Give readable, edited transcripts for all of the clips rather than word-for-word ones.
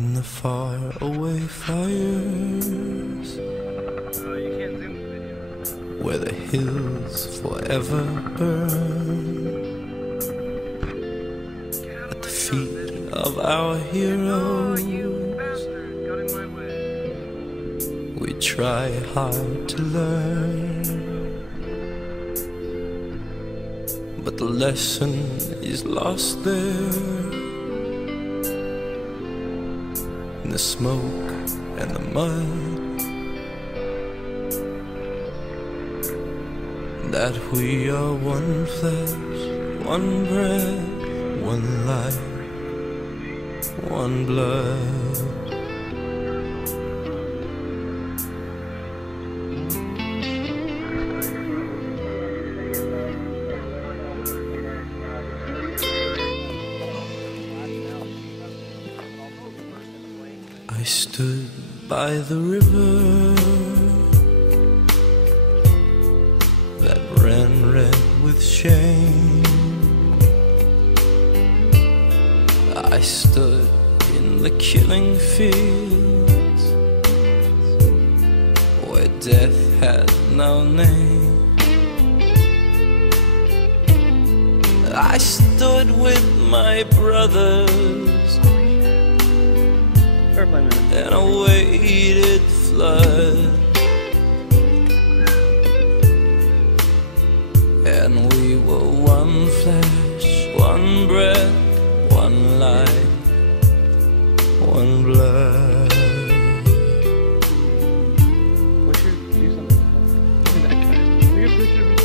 in the far away fires, where the hills forever burn, at the feet of our heroes. We try hard to learn, but the lesson is lost there, in the smoke and the mud, that we are one flesh, one breath, one life, one blood. I stood by the river that ran red with shame. I stood in the killing fields where death had no name. I stood with my brothers and a weighted flood, and we were one flesh, one breath, one life, one blood. What's your do something? Take a picture of me.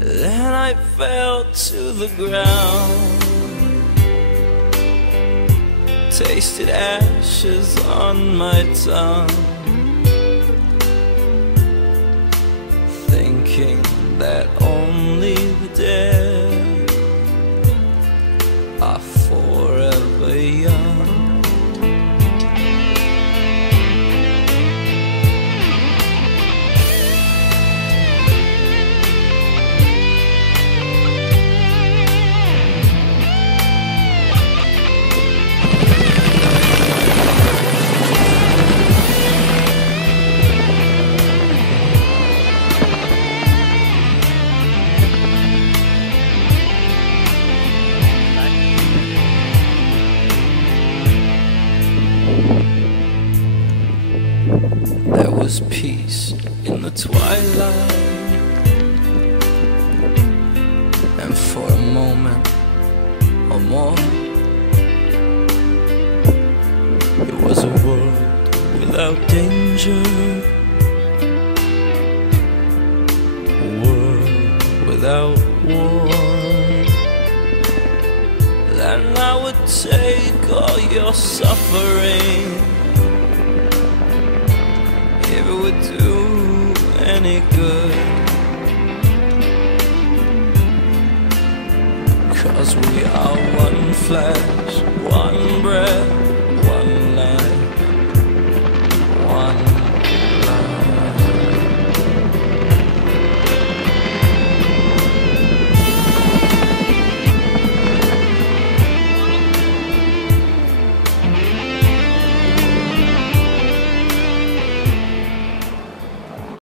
Then I fell to the ground, tasted ashes on my tongue, thinking that only the dead are forever young. There was peace in the twilight, and for a moment or more, it was a world without danger, a world without war. Then I would take all your suffering, if it would do any good, 'cause we are one flesh, one breath,